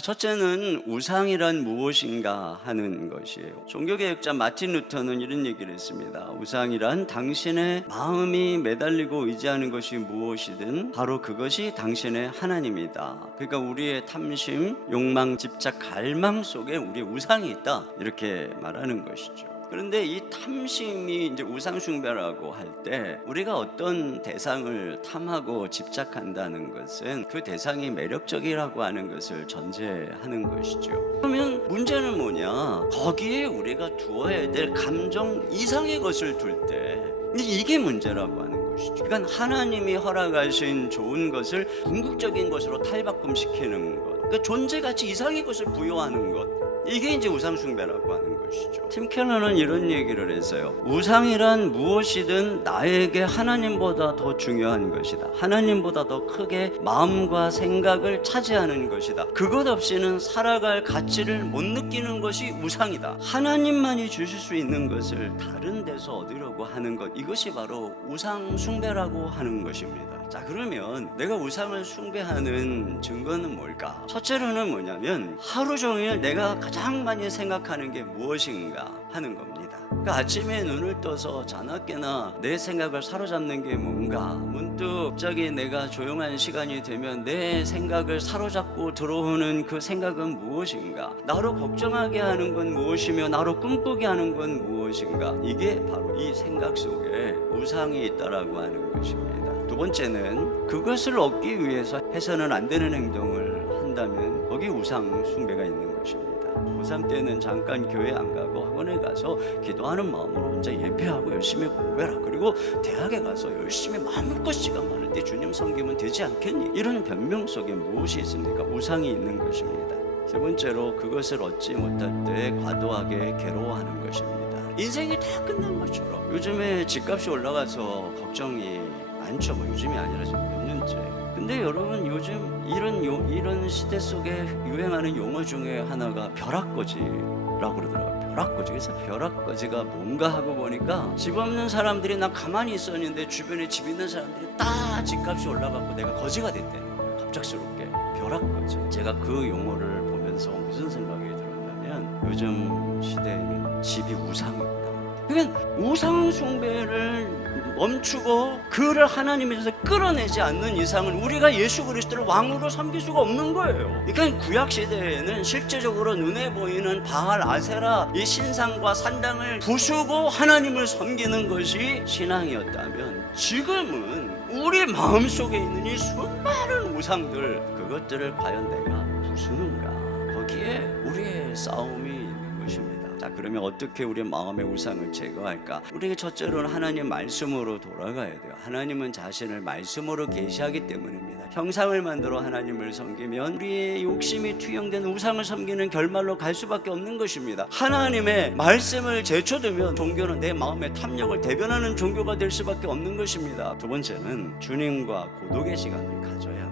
첫째는 우상이란 무엇인가 하는 것이에요. 종교개혁자 마틴 루터는 이런 얘기를 했습니다. 우상이란 당신의 마음이 매달리고 의지하는 것이 무엇이든 바로 그것이 당신의 하나님이다. 그러니까 우리의 탐심, 욕망, 집착, 갈망 속에 우리의 우상이 있다, 이렇게 말하는 것이죠. 그런데 이 탐심이 이제 우상숭배라고 할 때 우리가 어떤 대상을 탐하고 집착한다는 것은 그 대상이 매력적이라고 하는 것을 전제하는 것이죠. 그러면 문제는 뭐냐? 거기에 우리가 두어야 될 감정 이상의 것을 둘 때 이게 문제라고 하는 것이죠. 그러니까 하나님이 허락하신 좋은 것을 궁극적인 것으로 탈바꿈시키는 것, 그러니까 존재가치 이상의 것을 부여하는 것, 이게 이제 우상숭배라고 하는 것이죠. 팀 켈러는 이런 얘기를 했어요. 우상이란 무엇이든 나에게 하나님보다 더 중요한 것이다. 하나님보다 더 크게 마음과 생각을 차지하는 것이다. 그것 없이는 살아갈 가치를 못 느끼는 것이 우상이다. 하나님만이 주실 수 있는 것을 다른 데서 얻으려고 하는 것, 이것이 바로 우상숭배라고 하는 것입니다. 자, 그러면 내가 우상을 숭배하는 증거는 뭘까? 첫째로는 뭐냐면 하루 종일 내가 가장 많이 생각하는 게 무엇인가 하는 겁니다. 그러니까 아침에 눈을 떠서 자나깨나 내 생각을 사로잡는 게 뭔가, 문득 갑자기 내가 조용한 시간이 되면 내 생각을 사로잡고 들어오는 그 생각은 무엇인가, 나로 걱정하게 하는 건 무엇이며 나로 꿈꾸게 하는 건 무엇인가, 이게 바로 이 생각 속에 우상이 있다라고 하는 것입니다. 두 번째는 그것을 얻기 위해서 해서는 안 되는 행동을 한다면 거기 우상 숭배가 있는 것입니다. 고3 때는 잠깐 교회 안 가고 학원에 가서 기도하는 마음으로 혼자 예배하고 열심히 공부해라. 그리고 대학에 가서 열심히 마음껏 시간 많을 때 주님 섬기면 되지 않겠니? 이런 변명 속에 무엇이 있습니까? 우상이 있는 것입니다. 세 번째로 그것을 얻지 못할 때 과도하게 괴로워하는 것입니다. 인생이 다 끝난 것처럼 요즘에 집값이 올라가서 걱정이 많죠. 뭐 요즘이 아니라 지금 몇 년째. 근데 여러분, 요즘 이런 시대 속에 유행하는 용어 중에 하나가 벼락거지라고 그러더라고요. 벼락거지. 그래서 벼락거지가 뭔가 하고 보니까 집 없는 사람들이 난 가만히 있었는데 주변에 집 있는 사람들이 다 집값이 올라가고 내가 거지가 됐다는 거예요. 갑작스럽게. 벼락거지. 제가 그 용어를 보면서 무슨 생각이 들었냐면 요즘 시대에는 집이 우상이다. 그러니까 우상 숭배를 멈추고 그를 하나님에서 끌어내지 않는 이상은 우리가 예수 그리스도를 왕으로 섬길 수가 없는 거예요. 그러니까 구약 시대에는 실제적으로 눈에 보이는 바알, 아세라 이 신상과 산당을 부수고 하나님을 섬기는 것이 신앙이었다면, 지금은 우리 마음속에 있는 이 수많은 우상들, 그것들을 과연 내가 부수는가? 거기에 우리의 싸움이 있는 것입니다. 자, 그러면 어떻게 우리 마음의 우상을 제거할까? 우리가 첫째로는 하나님 말씀으로 돌아가야 돼요. 하나님은 자신을 말씀으로 계시하기 때문입니다. 형상을 만들어 하나님을 섬기면 우리의 욕심이 투영된 우상을 섬기는 결말로 갈 수밖에 없는 것입니다. 하나님의 말씀을 제쳐두면 종교는 내 마음의 탐욕을 대변하는 종교가 될 수밖에 없는 것입니다. 두 번째는 주님과 고독의 시간을 가져야 합니다.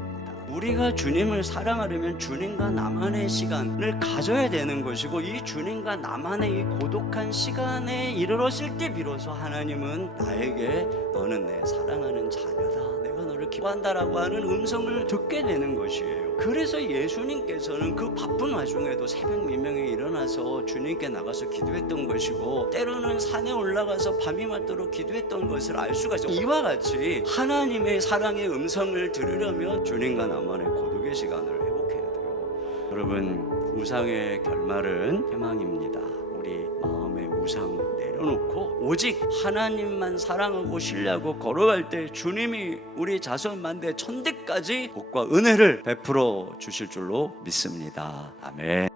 우리가 주님을 사랑하려면 주님과 나만의 시간을 가져야 되는 것이고, 이 주님과 나만의 이 고독한 시간에 이르렀을 때 비로소 하나님은 나에게 너는 내 사랑하는 자녀다, 내가 너를 기뻐한다라고 하는 음성을 듣게 되는 것이에요. 그래서 예수님께서는 그 바쁜 와중에도 새벽 미명에 일어나서 주님께 나가서 기도했던 것이고, 때로는 산에 올라가서 밤이 맞도록 기도했던 것을 알 수가 있어요. 이와 같이 하나님의 사랑의 음성을 들으려면 주님과 나만의 고독의 시간을 회복해야 돼요. 여러분, 우상의 결말은 희망입니다. 우리 마음의 우상 내려놓고 오직 하나님만 사랑하고 신뢰하고 걸어갈 때 주님이 우리 자손 만대 천대까지 복과 은혜를 베풀어 주실 줄로 믿습니다. 아멘.